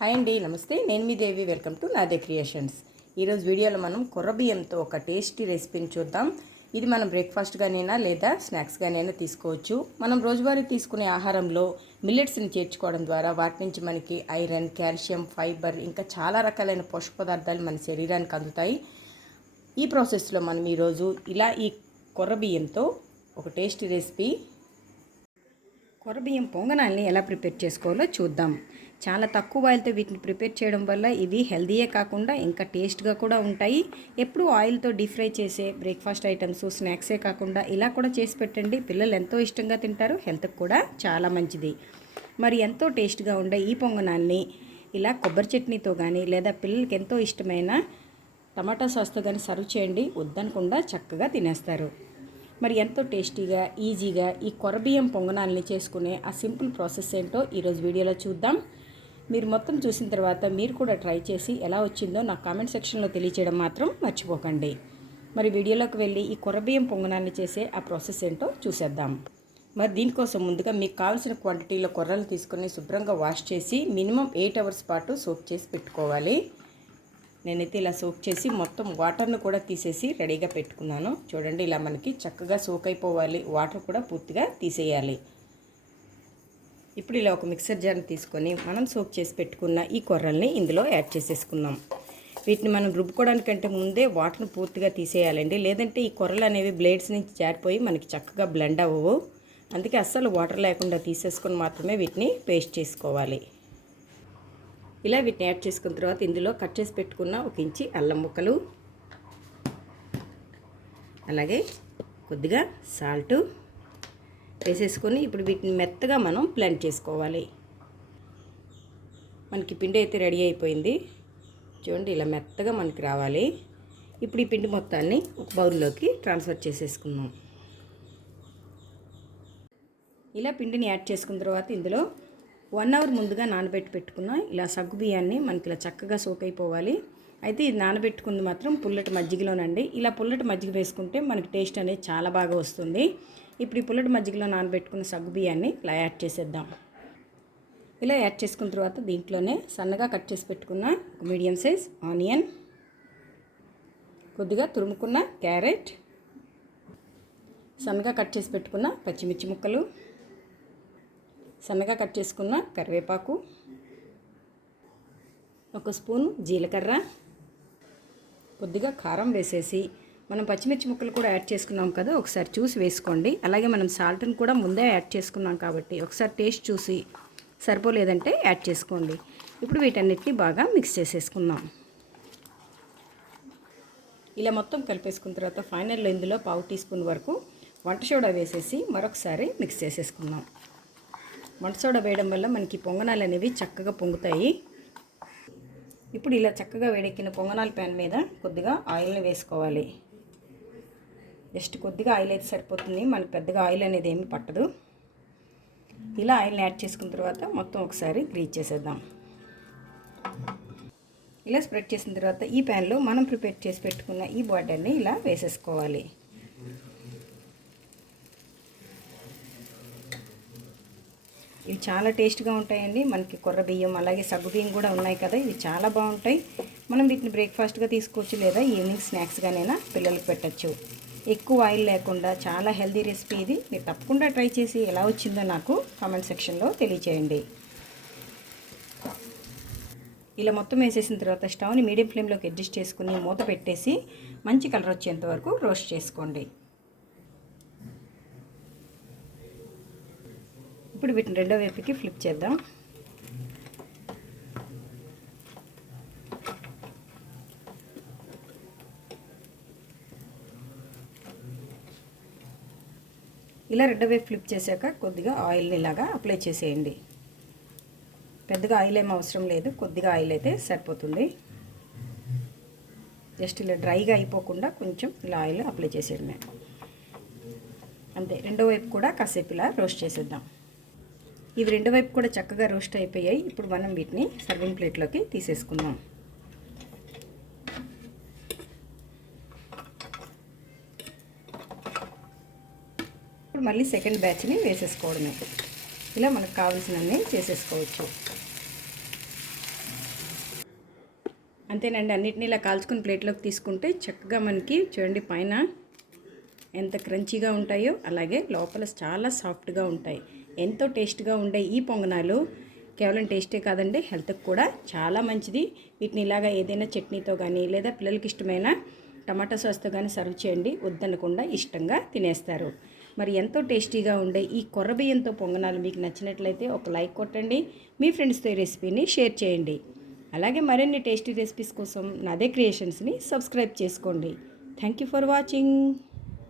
Hi అండి నమస్తే. నేను మీ Devi. Welcome to Nade creations ఈరోజు వీడియోలో మనం కొర్ర బియ్యంతో ఒక టేస్టీ రెసిపీని చూద్దాం. ఇది మనం బ్రేక్ఫాస్ట్గానైనా లేదా స్నాక్స్గానైనా తీసుకోవచ్చు. మనం రోజువారీ తీసుకునే ఆహారంలో మిల్లెట్స్ని చేర్చుకోవడం ద్వారా వాటి నుంచి మనకి ఐరన్ కాల్షియం ఫైబర్ ఇంకా చాలా రకాలైన పోషక పదార్థాలు మన శరీరానికి అందుతాయి. ఈ ప్రాసెస్లో మనం ఈరోజు ఇలా ఈ కొర్ర బియ్యంతో ఒక టేస్టీ రెసిపీ కొరబియ్యం పొంగనాల్ని ఎలా ప్రిపేర్ చేసుకోవాలో చూద్దాం. చాలా తక్కువ ఆయిల్తో వీటిని ప్రిపేర్ చేయడం వల్ల ఇవి హెల్దీయే కాకుండా ఇంకా టేస్ట్గా కూడా ఉంటాయి. ఎప్పుడూ ఆయిల్తో డీప్ ఫ్రై చేసే బ్రేక్ఫాస్ట్ ఐటమ్స్ స్నాక్సే కాకుండా ఇలా కూడా చేసి పెట్టండి. పిల్లలు ఎంతో ఇష్టంగా తింటారు. హెల్త్కి కూడా చాలా మంచిది. మరి ఎంతో టేస్ట్గా ఉండే ఈ పొంగనాన్ని ఇలా కొబ్బరి చట్నీతో కానీ లేదా పిల్లలకి ఎంతో ఇష్టమైన టమాటా సాస్తో కానీ సర్వ్ చేయండి. వద్దనకుండా చక్కగా తినేస్తారు. మరి ఎంతో టేస్టీగా ఈజీగా ఈ కొరబియ్యం పొంగనాల్ని చేసుకునే ఆ సింపుల్ ప్రాసెస్ ఏంటో ఈరోజు వీడియోలో చూద్దాం. మీరు మొత్తం చూసిన తర్వాత మీరు కూడా ట్రై చేసి ఎలా వచ్చిందో నాకు కామెంట్ సెక్షన్లో తెలియచేయడం మాత్రం మర్చిపోకండి. మరి వీడియోలోకి వెళ్ళి ఈ కొరబియ్యం పొంగనాన్ని చేసే ఆ ప్రాసెస్ ఏంటో చూసేద్దాం. మరి దీనికోసం ముందుగా మీకు కావాల్సిన క్వాంటిటీలో కొర్రలు తీసుకొని శుభ్రంగా వాష్ చేసి మినిమం ఎయిట్ అవర్స్ పాటు సోప్ చేసి పెట్టుకోవాలి. నేనైతే ఇలా సోప్ చేసి మొత్తం వాటర్ను కూడా తీసేసి రెడీగా పెట్టుకున్నాను. చూడండి ఇలా మనకి చక్కగా సోక్ అయిపోవాలి. వాటర్ కూడా పూర్తిగా తీసేయాలి. ఇప్పుడు ఇలా ఒక మిక్సర్ జార్ని తీసుకొని మనం సోక్ చేసి పెట్టుకున్న ఈ కొర్రల్ని ఇందులో యాడ్ చేసేసుకుందాం. వీటిని మనం రుబ్బుకోవడానికంటే ముందే వాటర్ని పూర్తిగా తీసేయాలండి. లేదంటే ఈ కొర్రలు అనేవి బ్లేడ్స్ నుంచి జారిపోయి మనకి చక్కగా బ్లెండ్ అవ్వవు. అందుకే అస్సలు వాటర్ లేకుండా తీసేసుకొని మాత్రమే వీటిని పేస్ట్ చేసుకోవాలి. ఇలా వీటిని యాడ్ చేసుకున్న తర్వాత ఇందులో కట్ చేసి పెట్టుకున్న ఒక ఇంచి అల్లం ముక్కలు అలాగే కొద్దిగా సాల్టు వేసేసుకొని ఇప్పుడు వీటిని మెత్తగా మనం బ్లెండ్ చేసుకోవాలి. మనకి పిండి అయితే రెడీ అయిపోయింది. చూడండి ఇలా మెత్తగా మనకి రావాలి. ఇప్పుడు ఈ పిండి మొత్తాన్ని ఒక బౌల్లోకి ట్రాన్స్ఫర్ చేసేసుకుందాం. ఇలా పిండిని యాడ్ చేసుకున్న తర్వాత ఇందులో వన్ అవర్ ముందుగా నానబెట్టి పెట్టుకున్న ఇలా సగ్గు బియ్యాన్ని మనకి ఇలా చక్కగా సోక్ అయిపోవాలి. అయితే ఇది నానబెట్టుకుంది మాత్రం పుల్లటి మజ్జిగలోనండి. ఇలా పుల్లటి మజ్జిగ వేసుకుంటే మనకి టేస్ట్ అనేది చాలా బాగా వస్తుంది. ఇప్పుడు ఈ పుల్లటి మజ్జిగలో నానబెట్టుకున్న సగ్గు బియ్యాన్ని ఇలా యాడ్ చేసేద్దాం. ఇలా యాడ్ చేసుకున్న తర్వాత దీంట్లోనే సన్నగా కట్ చేసి పెట్టుకున్న మీడియం సైజ్ ఆనియన్ కొద్దిగా తురుముకున్న క్యారెట్ సన్నగా కట్ చేసి పెట్టుకున్న పచ్చిమిర్చి ముక్కలు సన్నగా కట్ చేసుకున్న కరివేపాకు ఒక స్పూన్ జీలకర్ర కొద్దిగా కారం వేసేసి మనం పచ్చిమిర్చి ముక్కలు కూడా యాడ్ చేసుకున్నాం కదా ఒకసారి చూసి వేసుకోండి. అలాగే మనం సాల్ట్ని కూడా ముందే యాడ్ చేసుకున్నాం కాబట్టి ఒకసారి టేస్ట్ చూసి సరిపోలేదంటే యాడ్ చేసుకోండి. ఇప్పుడు వీటన్నిటిని బాగా మిక్స్ చేసేసుకుందాం. ఇలా మొత్తం కలిపేసుకున్న తర్వాత ఫైనల్లో ఇందులో పావు టీ స్పూన్ వరకు వంట సోడా వేసేసి మరొకసారి మిక్స్ చేసేసుకుందాం. వంట సోడా వేయడం వల్ల మనకి పొంగనాలు అనేవి చక్కగా పొంగుతాయి. ఇప్పుడు ఇలా చక్కగా వేడెక్కిన పొంగనాల ప్యాన్ మీద కొద్దిగా ఆయిల్ని వేసుకోవాలి. జస్ట్ కొద్దిగా ఆయిల్ అయితే సరిపోతుంది. మనకి పెద్దగా ఆయిల్ అనేది ఏమి పట్టదు. ఇలా ఆయిల్ని యాడ్ చేసుకున్న తర్వాత మొత్తం ఒకసారి గ్రీజ్ చేసేద్దాం. ఇలా స్ప్రెడ్ చేసిన తర్వాత ఈ ప్యాన్లో మనం ప్రిపేర్ చేసి పెట్టుకున్న ఈ బాటర్ని ఇలా వేసేసుకోవాలి. ఇవి చాలా టేస్ట్గా ఉంటాయండి. మనకి కొర్ర బియ్యం అలాగే సగ్గు బియ్యం కూడా ఉన్నాయి కదా ఇవి చాలా బాగుంటాయి. మనం వీటిని బ్రేక్ఫాస్ట్గా తీసుకోవచ్చు లేదా ఈవినింగ్ స్నాక్స్గానైనా పిల్లలకు పెట్టచ్చు. ఎక్కువ ఆయిల్ లేకుండా చాలా హెల్దీ రెసిపీ ఇది. మీరు తప్పకుండా ట్రై చేసి ఎలా వచ్చిందో నాకు కామెంట్ సెక్షన్లో తెలియచేయండి. ఇలా మొత్తం వేసేసిన తర్వాత స్టవ్ని మీడియం ఫ్లేమ్లోకి అడ్జస్ట్ చేసుకుని మూత పెట్టేసి మంచి కలర్ వచ్చేంత వరకు రోస్ట్ చేసుకోండి. ఇప్పుడు వీటిని రెండో వైపుకి ఫ్లిప్ చేద్దాం. ఇలా రెండు వైపు ఫ్లిప్ చేశాక కొద్దిగా ఆయిల్ని ఇలాగా అప్లై చేసేయండి. పెద్దగా ఆయిల్ ఏం అవసరం లేదు కొద్దిగా ఆయిల్ అయితే సరిపోతుంది. జస్ట్ ఇలా డ్రైగా అయిపోకుండా కొంచెం ఇలా ఆయిల్ అప్లై చేసేయడమే అంతే రెండో వైపు కూడా కాసేపు ఇలా రోస్ట్ చేసేద్దాం. ఇవి రెండో వైపు కూడా చక్కగా రోస్ట్ అయిపోయాయి. ఇప్పుడు మనం వీటిని సర్వింగ్ ప్లేట్లోకి తీసేసుకుందాం. మళ్ళీ సెకండ్ బ్యాచ్ని వేసేసుకోవడమే. ఇలా మనకు కావాల్సినవన్నీ చేసేసుకోవచ్చు. అంతేనండి అన్నిటిని ఇలా కాల్చుకుని ప్లేట్లోకి తీసుకుంటే చక్కగా మనకి చూడండి పైన ఎంత క్రంచీగా ఉంటాయో అలాగే లోపల చాలా సాఫ్ట్గా ఉంటాయి. ఎంతో టేస్ట్గా ఉండే ఈ పొంగనాలు కేవలం టేస్టే కాదండి హెల్త్కి కూడా చాలా మంచిది. వీటిని ఇలాగా ఏదైనా చట్నీతో కానీ లేదా పిల్లలకి ఇష్టమైన టమాటా సాస్తో కానీ సర్వ్ చేయండి వద్దనకుండా ఇష్టంగా తినేస్తారు. మరి ఎంతో టేస్టీగా ఉండే ఈ కొర్ర బియ్యంతో పొంగనాలు మీకు నచ్చినట్లయితే ఒక లైక్ కొట్టండి మీ ఫ్రెండ్స్తో ఈ రెసిపీని షేర్ చేయండి. అలాగే మరిన్ని టేస్టీ రెసిపీస్ కోసం నాదే క్రియేషన్స్ని సబ్స్క్రైబ్ చేసుకోండి. Thank you for watching.